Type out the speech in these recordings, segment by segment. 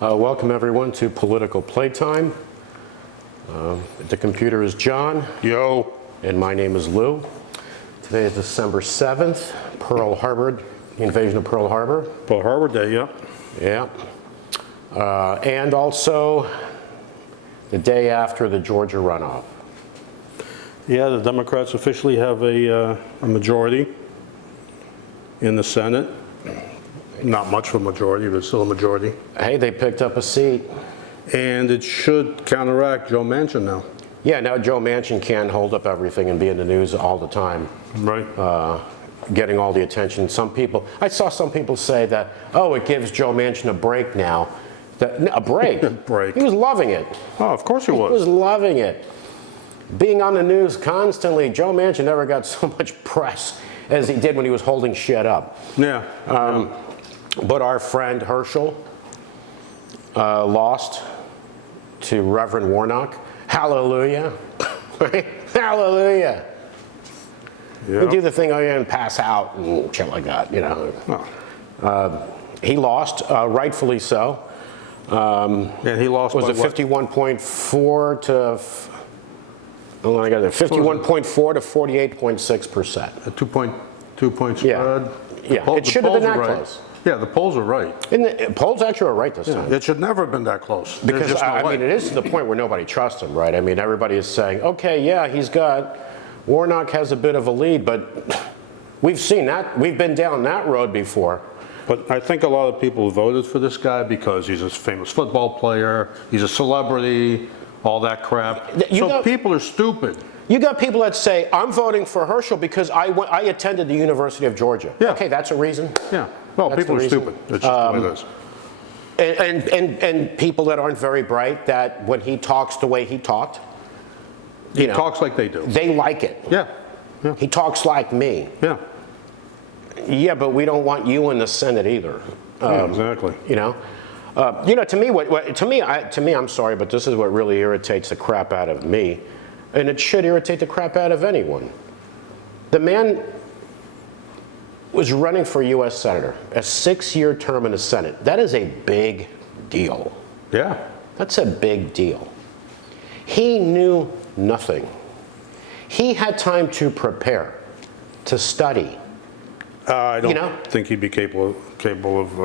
Welcome everyone to Political Playtime. The computer is John. Yo. And my name is Lou. Today is December 7th, Pearl Harbor, the invasion of Pearl Harbor. Pearl Harbor Day, yeah. Yeah. And also the day after the Georgia runoff. Yeah, the Democrats officially have a majority in the Senate. Not much of a majority, but still a majority. Hey, they picked up a seat. And it should counteract Joe Manchin now. Yeah, now Joe Manchin can't hold up everything and be in the news all the time. Right. Getting all the attention. I saw some people say that, oh, it gives Joe Manchin a break now. A break? Break. He was loving it. Oh, of course he was. He was loving it. Being on the news constantly, Joe Manchin never got so much press as he did when he was holding shit up. Yeah. But our friend Herschel lost to Reverend Warnock. Hallelujah. Hallelujah. Yeah. We do the thing, oh yeah, and pass out and shit like that, you know. Oh. He lost, rightfully so. And he lost was by it what? 51.4 to, oh, I got it, 51.4 to 48.6%. A 2.2 spread. Yeah, it should have been that close. Yeah, the polls are right. And the polls actually are right this time. It should never have been that close. Because, I mean, it is to the point where nobody trusts him, right? I mean, everybody is saying, okay, yeah, Warnock has a bit of a lead, but we've seen that. We've been down that road before. But I think a lot of people voted for this guy because he's a famous football player, he's a celebrity, all that crap. People are stupid. You got people that say, I'm voting for Herschel because I attended the University of Georgia. Yeah. Okay, that's a reason. Yeah. Well, people are stupid. It's just the way it is. And people that aren't very bright, that when he talks the way he talked, he talks like they do. They like it. Yeah. Yeah. He talks like me. Yeah. Yeah, but we don't want you in the Senate either. Yeah, exactly. You know, to me, I'm sorry, but this is what really irritates the crap out of me, and it should irritate the crap out of anyone. The man was running for U.S. Senator, a 6-year term in the Senate. That is a big deal. Yeah. That's a big deal. He knew nothing. He had time to prepare, to study. I don't think he'd be capable of.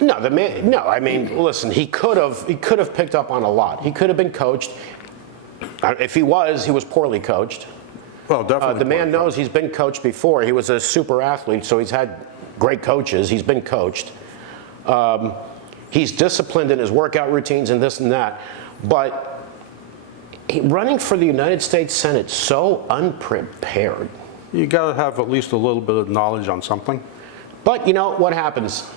No, the man. No, I mean, listen. He could have picked up on a lot. He could have been coached. If he was poorly coached. Well, definitely. The man knows he's been coached before. He was a super athlete, so he's had great coaches. He's been coached. He's disciplined in his workout routines and this and that. But running for the United States Senate so unprepared. You got to have at least a little bit of knowledge on something. But you know what happens?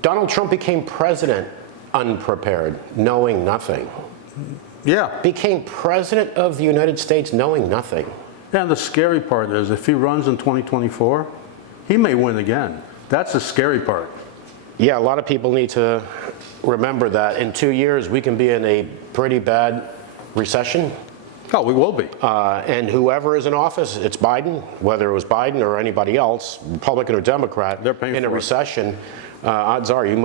Donald Trump became president unprepared, knowing nothing. Yeah. Became president of the United States knowing nothing. And the scary part is if he runs in 2024, he may win again. That's the scary part. Yeah, a lot of people need to remember that in 2 years we can be in a pretty bad recession. Oh, we will be. And whoever is in office, it's Biden, whether it was Biden or anybody else, Republican or Democrat, they're paying in a for recession, odds are you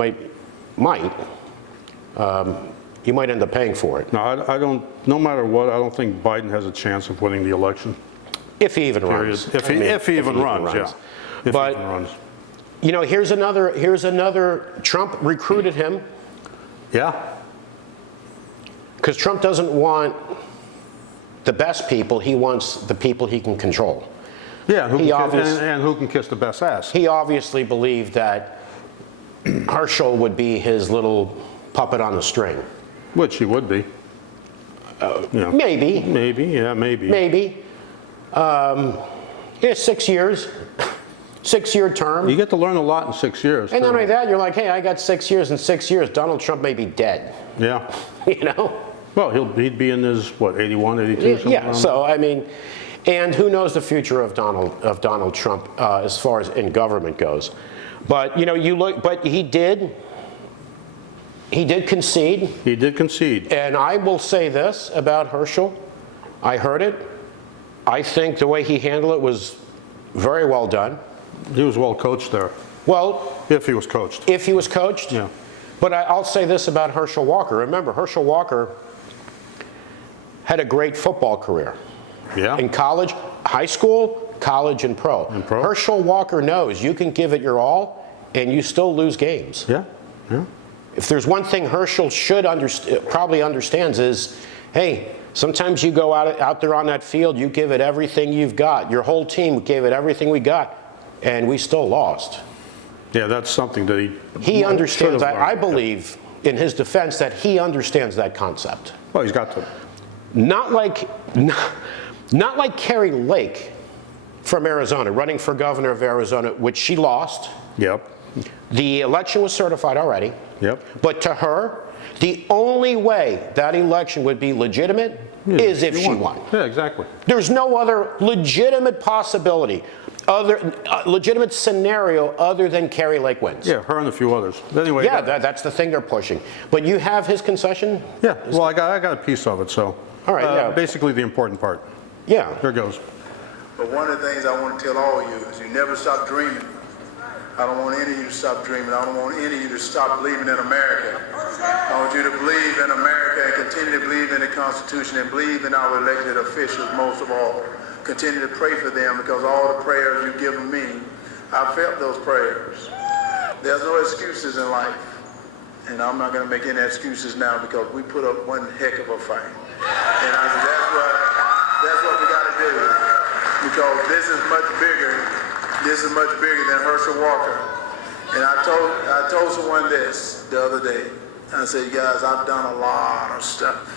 might end up paying for it. No, I don't. No matter what, I don't think Biden has a chance of winning the election. If he even runs. If he even runs, yeah. If he even runs. You know, here's another. Trump recruited him. Yeah. Because Trump doesn't want the best people, he wants the people he can control. Yeah, and who can kiss the best ass. He obviously believed that Herschel would be his little puppet on the string. Which he would be. Yeah. Maybe. Maybe, yeah, maybe. Maybe. Yeah, 6 years. 6-year term. You get to learn a lot in 6 years. And not only that, you're like, hey, I got 6 years. In 6 years, Donald Trump may be dead. Yeah. You know? Well, he'd be in his, what, 81, 82, something yeah, so, I mean, and who knows the future of Donald Trump as far as in government goes. But, you know, but he did concede. He did concede. And I will say this about Herschel. I heard it. I think the way he handled it was very well done. He was well coached there. Well, if he was coached. If he was coached. Yeah. But I'll say this about Herschel Walker. Remember, Herschel Walker had a great football career. Yeah. In college, high school, college, and pro. Pro. Herschel Walker knows you can give it your all, and you still lose games. Yeah, yeah. If there's one thing Herschel should probably understands is, hey, sometimes you go out there on that field, you give it everything you've got. Your whole team gave it everything we got, and we still lost. Yeah, that's something that he understands. should have I learned. believe, in his defense, that he understands that concept. Well, he's got to. Not like Carrie Lake from Arizona, running for governor of Arizona, which she lost. Yep. The election was certified already. Yep. But to her, the only way that election would be legitimate is if she won. Yeah, exactly. There's no other legitimate possibility, legitimate scenario other than Carrie Lake wins. Yeah, her and a few others. Anyway. Yeah, that's the thing they're pushing. But you have his concession? Yeah, well, I got a piece of it, so. All right, yeah. Basically the important part. Yeah. Here goes. But one of the things I want to tell all of you is you never stop dreaming. I don't want any of you to stop dreaming. I don't want any of you to stop believing in America. I want you to believe in America and continue to believe in the Constitution and believe in our elected officials most of all. Continue to pray for them because all the prayers you've given me, I felt those prayers. There's no excuses in life. And I'm not going to make any excuses now because we put up one heck of a fight. And that's what we got to do. Because this is much bigger. This is much bigger than Herschel Walker. And I told someone this the other day. I said, you guys, I've done a lot of stuff.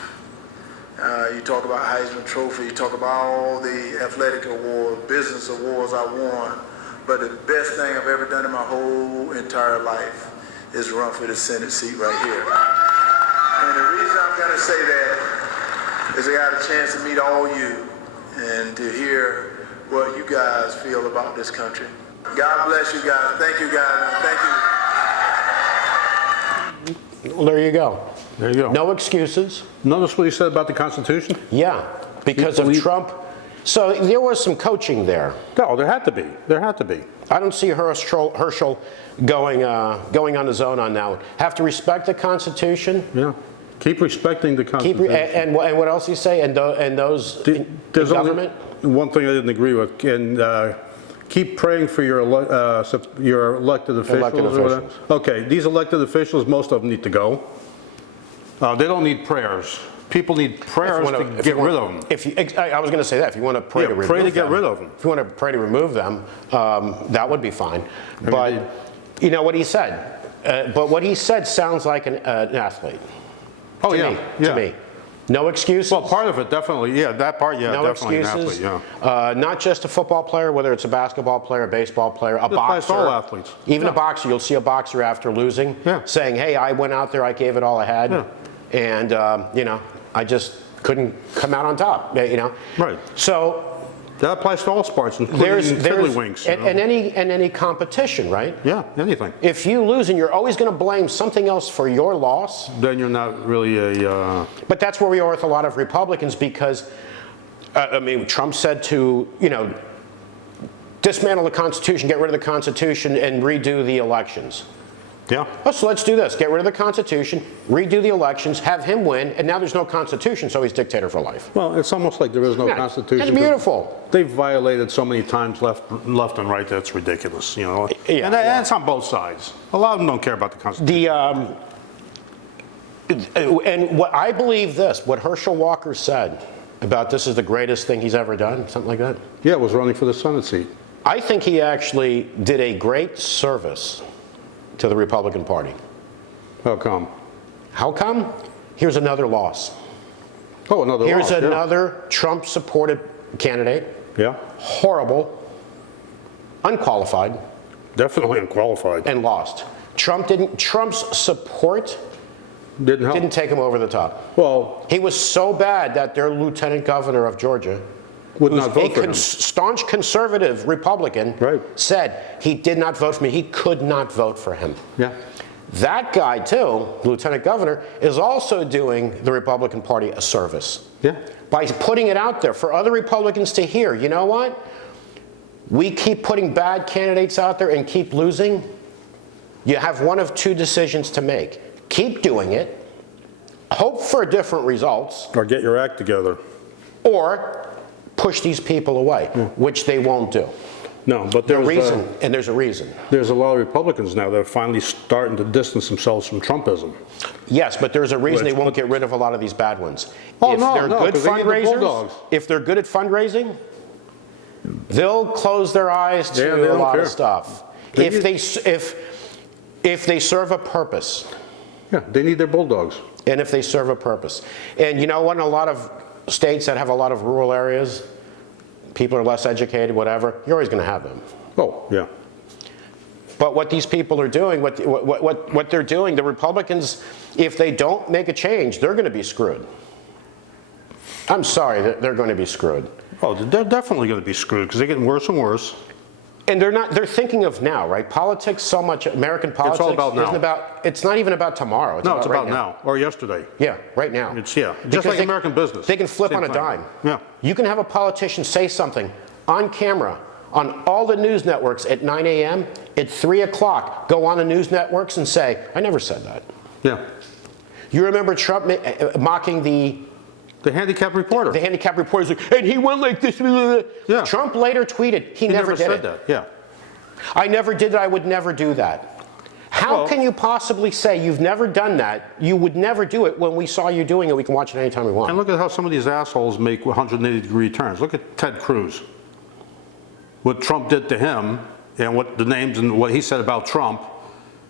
You talk about Heisman Trophy, you talk about all the athletic awards, business awards I won. But the best thing I've ever done in my whole entire life is run for the Senate seat right here. And the reason I'm going to say that is I got a chance to meet all you and to hear what you guys feel about this country. God bless you guys. Thank you guys. Thank you. Well, there you go. There you go. No excuses. Notice what he said about the Constitution? Yeah, because of Trump. So there was some coaching there. No, there had to be. There had to be. I don't see Herschel going on his own on that one. Have to respect the Constitution. Yeah. Keep respecting the Constitution. And what else you say? And those in government? One thing I didn't agree with. And keep praying for your elected officials. Elected officials. Okay, these elected officials, most of them need to go. They don't need prayers. People need prayers to get rid of them. I was going to say that. If you want to pray to remove them. Pray to get rid of them. If you want to pray to remove them, that would be fine. But you know what he said. But what he said sounds like an athlete. Oh, yeah. To me. No excuses. Well, part of it, definitely. Yeah, that part, yeah, No definitely excuses. an athlete, yeah. Not just a football player, whether it's a basketball player, a baseball player, a applies boxer. to all athletes. Even Yeah. a boxer. You'll see a boxer after losing saying, hey, I went out there, I gave it all I had. Yeah. And, I just couldn't come out on top, Right. So That applies to all sports, including tiddlywinks. and any competition, right? Yeah, anything. If you lose and you're always going to blame something else for your loss. Then you're not really a... But that's where we are with a lot of Republicans because, Trump said to, dismantle the Constitution, get rid of the Constitution, and redo the elections. Yeah. Oh, so let's do this. Get rid of the Constitution, redo the elections, have him win, and now there's no Constitution, so he's dictator for life. Well, it's almost like there is no Constitution. It's beautiful. They've violated so many times left and right that's ridiculous, Yeah, and that's on both sides. A lot of them don't care about the Constitution. And what I believe what Herschel Walker said about this is the greatest thing he's ever done, something like that. Yeah, was running for the Senate seat. I think he actually did a great service to the Republican Party. How come? How come? Here's another loss. Oh, another Here's loss, another Trump-supported candidate. Yeah. Horrible, unqualified, Definitely unqualified. and lost. Trump's support Didn't help. didn't take him over the top. Well, He was so bad that their lieutenant governor of Georgia, would who's not vote for him. staunch conservative Republican, Right. said he did not vote for me. He could not vote for him. Yeah. That guy, too, lieutenant governor, is also doing the Republican Party a service. Yeah. By putting it out there for other Republicans to hear, you know what? We keep putting bad candidates out there and keep losing. You have one of two decisions to make. keep doing it, hope for different results, Or get your act together. or push these people away, which they won't do. No, but There's a reason. there's a lot of Republicans now that are finally starting to distance themselves from Trumpism. Yes, but there's a reason they Which- won't get rid of a lot of these bad ones. Oh, If no, they're no, good 'cause they need the fundraisers, bulldogs. if they're good at fundraising, they'll close their eyes Yeah, they to a don't lot care. of stuff. They If they serve a purpose, Yeah, they need their bulldogs. and if they serve a purpose. And you know what, in a lot of states that have a lot of rural areas, people are less educated, whatever, you're always going to have them. Oh, yeah. But what these people are doing, what they're doing, the Republicans, if they don't make a change, they're going to be screwed. I'm sorry, they're going to be screwed. Oh, they're definitely going to be screwed because they're getting worse and worse. And they're thinking of now, right? Politics, so much, American politics all about now. it's not even about tomorrow. No, it's about right now or yesterday. Yeah, right now. It's, yeah, just Because like American business. They can flip Same on a thing. dime. Yeah. You can have a politician say something on camera on all the news networks at 9 a.m., at 3 o'clock, go on the news networks and say, I never said that. Yeah. You remember Trump mocking the handicapped reporter. The handicapped reporters, like, and he went like this. Yeah. Trump later tweeted, he never did said it. that. Yeah. I never did it, I would never do that. How Well- can you possibly say you've never done that, you would never do it when we saw you doing it, we can watch it anytime we And want? look at how some of these assholes make 180-degree turns. Look at Ted Cruz. What Trump did to him and what the names and what he said about Trump.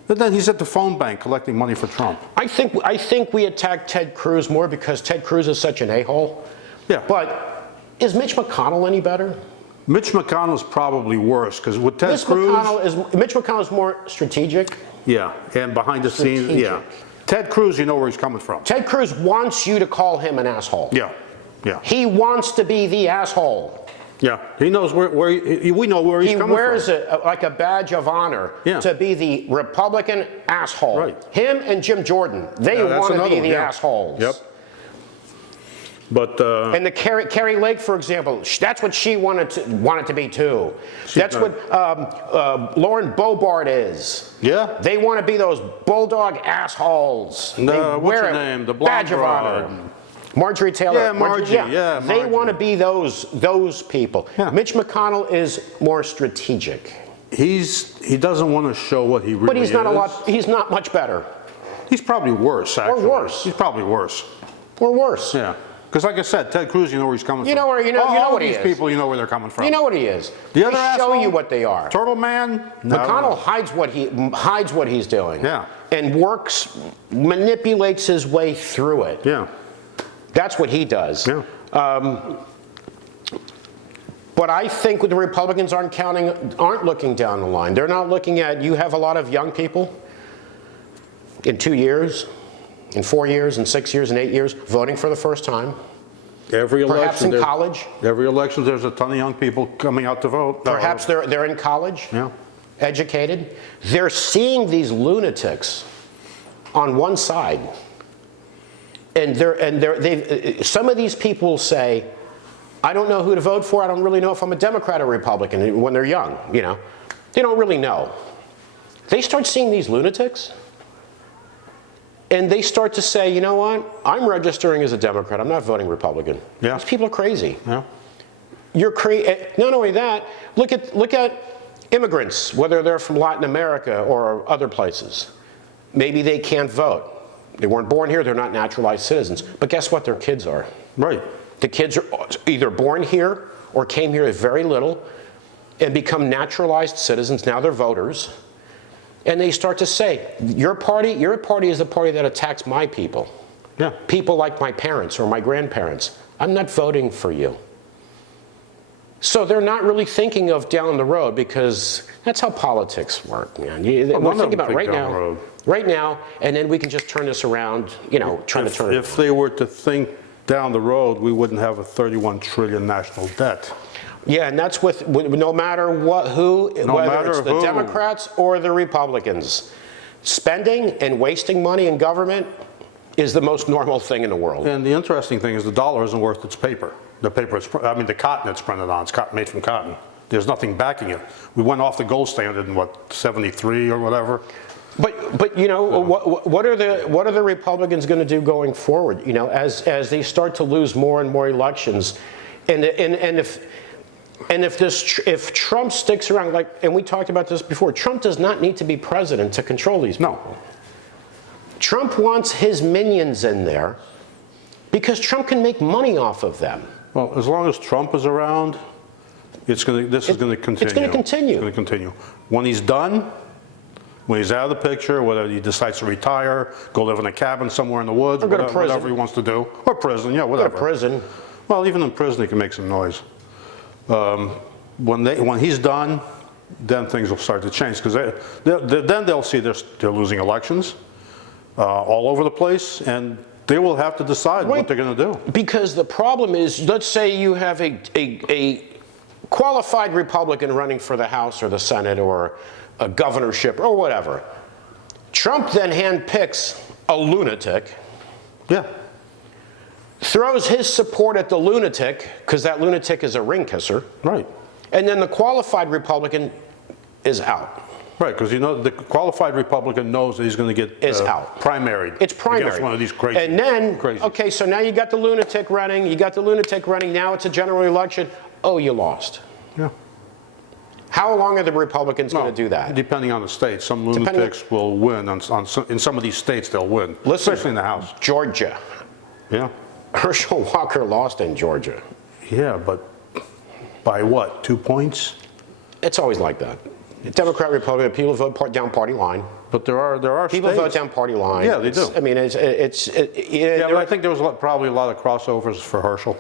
And then he's at the phone bank collecting money for Trump. I think we attacked Ted Cruz more because Ted Cruz is such an a-hole. Yeah. But is Mitch McConnell any better? Mitch McConnell's probably worse because with Ted Mitch Cruz. McConnell is more strategic. Yeah, and behind the scenes, yeah. Ted Cruz, you know where he's coming from. Ted Cruz wants you to call him an asshole. Yeah, yeah, He wants to be the asshole. yeah. He knows where we know where he's He coming wears from. it like a badge of honor Yeah. to be the Republican asshole. Right. Him and Jim Jordan, they Yeah, that's want to another be one, the yeah. assholes. Yep. But And the Carrie Lake, for example, that's what she wanted to be too. That's not- what Lauren Boebert is. yeah, They want to be those bulldog assholes. They what's wear her a name? The blonde badge of broad. honor. Marjorie Taylor. Yeah, Margie, yeah, They Margie. want to be those people. Yeah. Mitch McConnell is more strategic. he doesn't want to show what he really is. But he's not much better. He's probably worse, actually. worse. He's probably worse. Or worse. Yeah. Because like I said, Ted Cruz, you know where he's coming from. You know where- you know all what he these is. people, you know where they're coming from. You know what he is. The other they show asshole? you what they are. Turtle Man? No. McConnell hides what he's doing. Yeah. And manipulates his way through it. Yeah. That's what he does. Yeah. But I think the Republicans aren't looking down the line. They're not looking at, you have a lot of young people in 2 years, in 4 years, in 6 years, in 8 years, voting for the first time. Every election. Perhaps in college. Every election, there's a ton of young people coming out to vote. Perhaps they're in college, Yeah. educated. They're seeing these lunatics on one side. And some of these people will say, I don't know who to vote for. I don't really know if I'm a Democrat or Republican when they're young, you know. They don't really know. They start seeing these lunatics and they start to say, you know what? I'm registering as a Democrat. I'm not voting Republican. Yeah. These people are crazy. Yeah. Not only that, look at immigrants, whether they're from Latin America or other places. Maybe they can't vote. They weren't born here, they're not naturalized citizens. But guess what their kids are? Right. The kids are either born here or came here at very little and become naturalized citizens. Now they're voters. And they start to say, your party is the party that attacks my people. Yeah. People like my parents or my grandparents. I'm not voting for you. So they're not really thinking of down the road because that's how politics work, man. We're thinking about right now, and then we can just turn this around, you know, trying to turn it. If they were to think down the road, we wouldn't have a 31 trillion national debt. Yeah, and that's with no matter whether it's the Democrats or the Republicans. Spending and wasting money in government is the most normal thing in the world. And the interesting thing is the dollar isn't worth its paper. The cotton it's printed on, it's made from cotton. There's nothing backing it. We went off the gold standard in, 73 or whatever? But you know, what are the Republicans going to do going forward? You know, as they start to lose more and more elections, and if Trump sticks around, like, and we talked about this before, Trump does not need to be president to control these people. No. Trump wants his minions in there because Trump can make money off of them. Well, as long as Trump is around, this is going to continue. It's going to continue. It's going to continue. When he's done, when he's out of the picture, whether he decides to retire, go live in a cabin somewhere in the woods, Or go to prison. whatever he wants to do, or prison, yeah, whatever. Go to prison. Well, even in prison, he can make some noise. When he's done, then things will start to change, because then they'll see they're losing elections all over the place, and they will have to decide what they're going to do. Because the problem is, let's say you have a qualified Republican running for the House or the Senate or a governorship or whatever. Trump then handpicks a lunatic, Yeah. throws his support at the lunatic, because that lunatic is a ring kisser, Right. and then the qualified Republican is out. Right, because you know the qualified Republican knows that he's going to get out. primaried. It's primary. Against one of these crazy. And then, crazy. okay, so now you got the lunatic running, now it's a general election. Oh, you lost. Yeah. How long are the Republicans going to do that? Depending on the state. Some lunatics will win. In some of these states, they'll win. Listen, especially in the House. Georgia. Yeah. Herschel Walker lost in Georgia. Yeah, but by what? 2 points? It's always like that. Democrat, Republican, people vote down party line. But there are People states. vote down party line. Yeah, they do. I mean, Yeah, but I think there was probably a lot of crossovers for Herschel,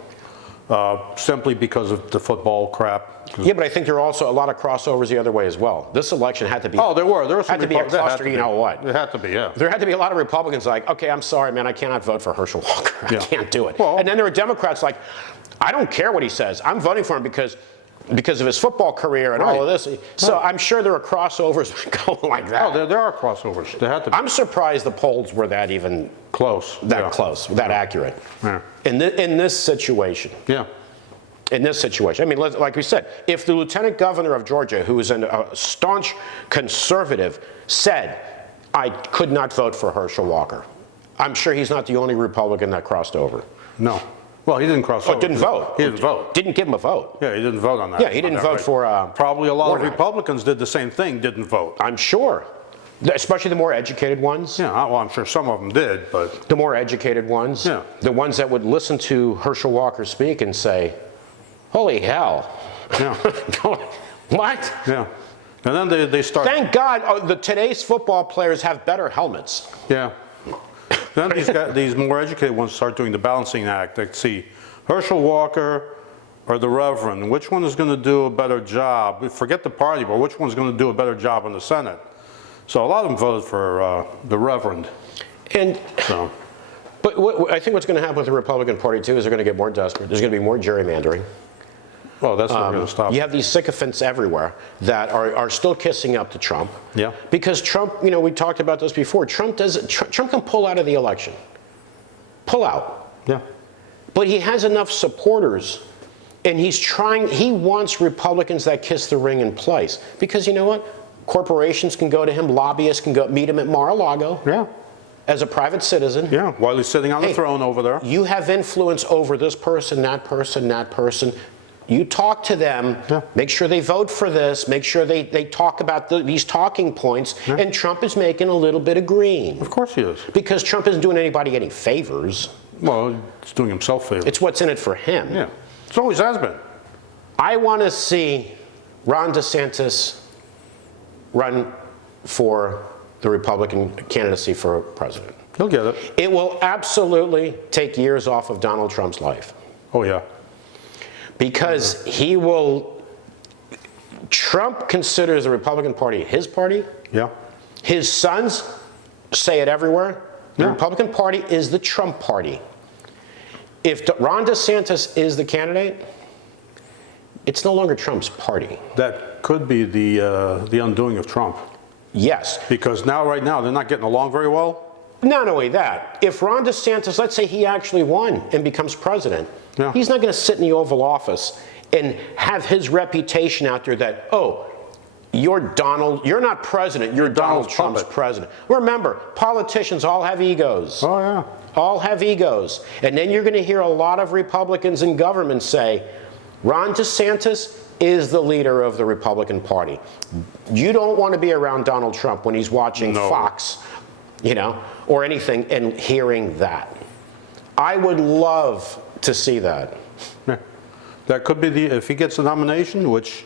simply because of the football crap. Yeah, but I think there are also a lot of crossovers the other way as well. This election had to be. Oh, there were some had to be a cluster. You know what? It had to be, yeah. There had to be a lot of Republicans like, okay, I'm sorry, man, I cannot vote for Herschel Walker. I Yeah. can't do it. Well, and then there were Democrats like, I don't care what he says. I'm voting for him because of his football career and all of this. So I'm sure there are crossovers going like that. Oh, there are crossovers. There had to be. I'm surprised the polls were that even Close. close, that accurate. Yeah. In this situation. Yeah. In this situation, I mean, like we said, if the lieutenant governor of Georgia, who is a staunch conservative, said, I could not vote for Herschel Walker, I'm sure he's not the only Republican that crossed over. No. Well, he didn't cross over. Didn't vote. He didn't vote. Didn't give him a vote. Yeah, he didn't vote on that. Yeah, he didn't vote for. Probably a lot of Warnock. Republicans did the same thing, didn't vote. I'm sure. Especially the more educated ones. Yeah, well, I'm sure some of them did, but. The more educated ones. Yeah. The ones that would listen to Herschel Walker speak and say, holy hell. Yeah. What? Yeah. And then they start. Thank God today's football players have better helmets. Yeah. Then these more educated ones start doing the balancing act. They see Herschel Walker or the Reverend. Which one is going to do a better job? Forget the party, but which one's going to do a better job in the Senate? So a lot of them voted for the Reverend. And So. But I think what's going to happen with the Republican Party too is they're going to get more desperate. There's going to be more gerrymandering. Well, that's not going to stop. You have these sycophants everywhere that are still kissing up to Trump. Yeah. Because Trump, you know, we talked about this before. Trump can pull out of the election. Pull out. Yeah. But he has enough supporters, and he wants Republicans that kiss the ring in place. Because you know what? Corporations can go to him, lobbyists can go meet him at Mar-a-Lago. Yeah. As a private citizen. Yeah, while he's sitting on the throne over there. You have influence over this person, that person, that person. You talk to them, make sure they vote for this, make sure they talk about these talking points, and Trump is making a little bit of green. Of course he is. Because Trump isn't doing anybody any favors. Well, he's doing himself favors. It's what's in it for him. Yeah, it always has been. I want to see Ron DeSantis run for the Republican candidacy for president. He'll get it. It will absolutely take years off of Donald Trump's life. Oh, yeah. Because Trump considers the Republican Party his party. Yeah. His sons say it everywhere. The Republican Party is the Trump party. If Ron DeSantis is the candidate, it's no longer Trump's party. That could be the undoing of Trump. Yes. Because right now, they're not getting along very well. Not only that, if Ron DeSantis, let's say he actually won and becomes president, he's not going to sit in the Oval Office and have his reputation out there that, You're not president, you're Donald Trump's puppet. president. Remember, politicians all have egos. Oh, yeah. All have egos. And then you're going to hear a lot of Republicans in government say, Ron DeSantis is the leader of the Republican Party. You don't want to be around Donald Trump when he's watching Fox, or anything, and hearing that. I would love to see that. Yeah. That could be if he gets the nomination, which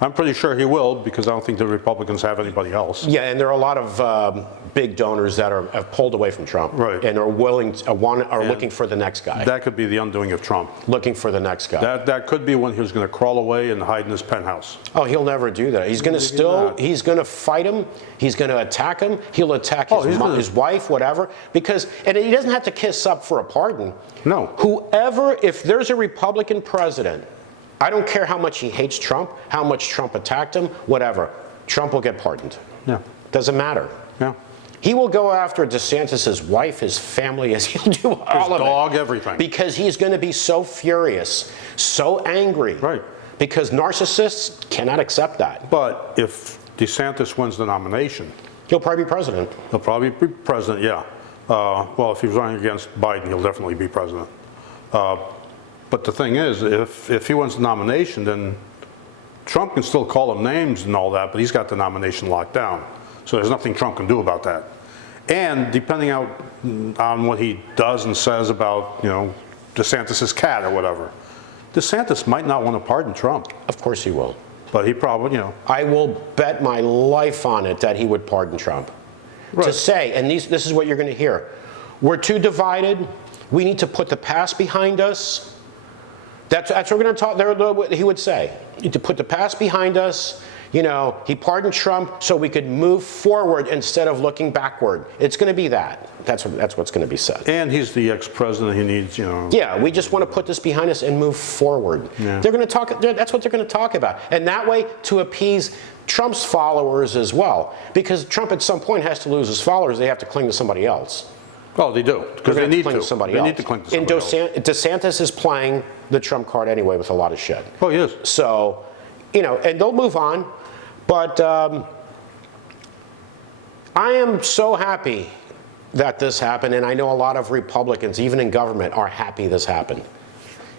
I'm pretty sure he will, because I don't think the Republicans have anybody else. Yeah, and there are a lot of big donors that have pulled away from Trump, right, and are willing, are looking for the next guy. That could be the undoing of Trump. Looking for the next guy. That could be when he was going to crawl away and hide in his penthouse. Oh, he'll never do that. He's going to he's going to fight him. He's going to attack him. He'll attack his wife, whatever. And he doesn't have to kiss up for a pardon. No. Whoever, if there's a Republican president, I don't care how much he hates Trump, how much Trump attacked him, whatever. Trump will get pardoned. Yeah. Doesn't matter. Yeah. He will go after DeSantis' wife, his family, he'll do all of it. His dog, everything. Because he's going to be so furious, so angry. Right. Because narcissists cannot accept that. But if DeSantis wins the nomination, He'll probably be president. he'll probably be president, yeah. Well, if he's running against Biden, he'll definitely be president. But the thing is, if he wins the nomination, then Trump can still call him names and all that, but he's got the nomination locked down. So there's nothing Trump can do about that. And depending on what he does and says about, DeSantis' cat or whatever, DeSantis might not want to pardon Trump. Of course he will. But he probably, I will bet my life on it that he would pardon Trump. Right. To say, and this is what you're going to hear, we're too divided, we need to put the past behind us. That's what we're going to talk, he would say. To put the past behind us, he pardoned Trump so we could move forward instead of looking backward. It's going to be that. That's what's going to be said. and he's the ex-president, he needs, Yeah, we just want to put this behind us and move forward. Yeah. They're going to talk, that's what they're going to talk about. And that way, to appease Trump's followers as well. Because Trump at some point has to lose his followers, they have to cling to somebody else. Oh, they do, because They're they gonna need cling to. to somebody They else. need to cling to somebody else. And DeSantis is playing the Trump card anyway with a lot of shit. Oh, he is. So, and they'll move on. But I am so happy that this happened, and I know a lot of Republicans, even in government, are happy this happened.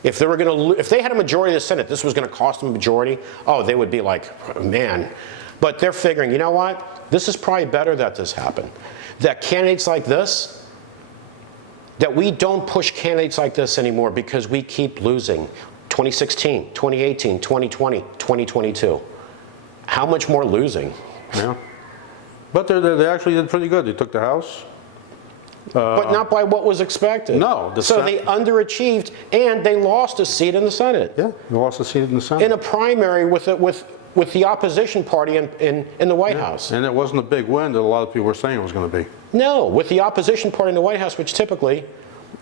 If they had a majority of the Senate, this was going to cost them a majority, they would be like, man. But they're figuring, you know what? This is probably better that this happened. That candidates like this, that we don't push candidates like this anymore because we keep losing. 2016, 2018, 2020, 2022. How much more losing? Yeah. But they actually did pretty good. They took the House. But not by what was expected. No. So they underachieved, and they lost a seat in the Senate. Yeah, they lost a seat in the Senate. In a primary with the opposition party in the White House. And it wasn't a big win that a lot of people were saying it was going to be. No, with the opposition party in the White House, which typically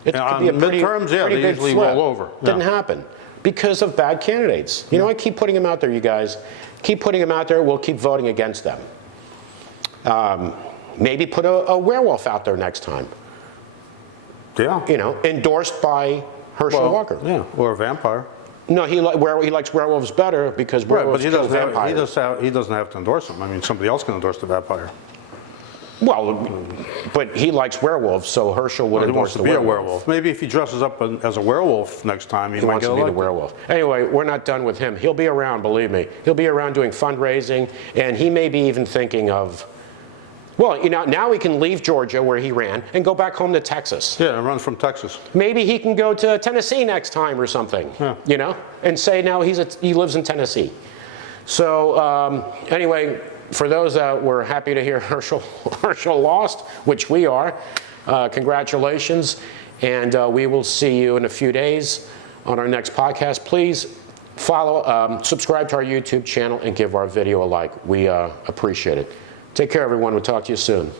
it could be a pretty midterms, pretty they big usually flip. roll over. Didn't happen because of bad candidates. I keep putting them out there, you guys. Keep putting them out there. We'll keep voting against them. Maybe put a werewolf out there next time. Yeah. Endorsed by Herschel Walker. Yeah, or a vampire. No, he likes werewolves better because werewolves kill vampires. He doesn't have to endorse them. I mean, somebody else can endorse the vampire. Well, but he likes werewolves, so Herschel would He endorse wants to the be a werewolf. werewolf. Maybe if he dresses up as a werewolf next time, he might Wants get to be the elected. werewolf. Anyway, we're not done with him. He'll be around, believe me. He'll be around doing fundraising, and he may be even thinking of, now he can leave Georgia where he ran and go back home to Texas. Yeah, and run from Texas. Maybe he can go to Tennessee next time or something, and say now he lives in Tennessee. So anyway, for those that were happy to hear Herschel lost, which we are, congratulations. And we will see you in a few days on our next podcast. Please subscribe to our YouTube channel and give our video a like. We appreciate it. Take care, everyone. We'll talk to you soon.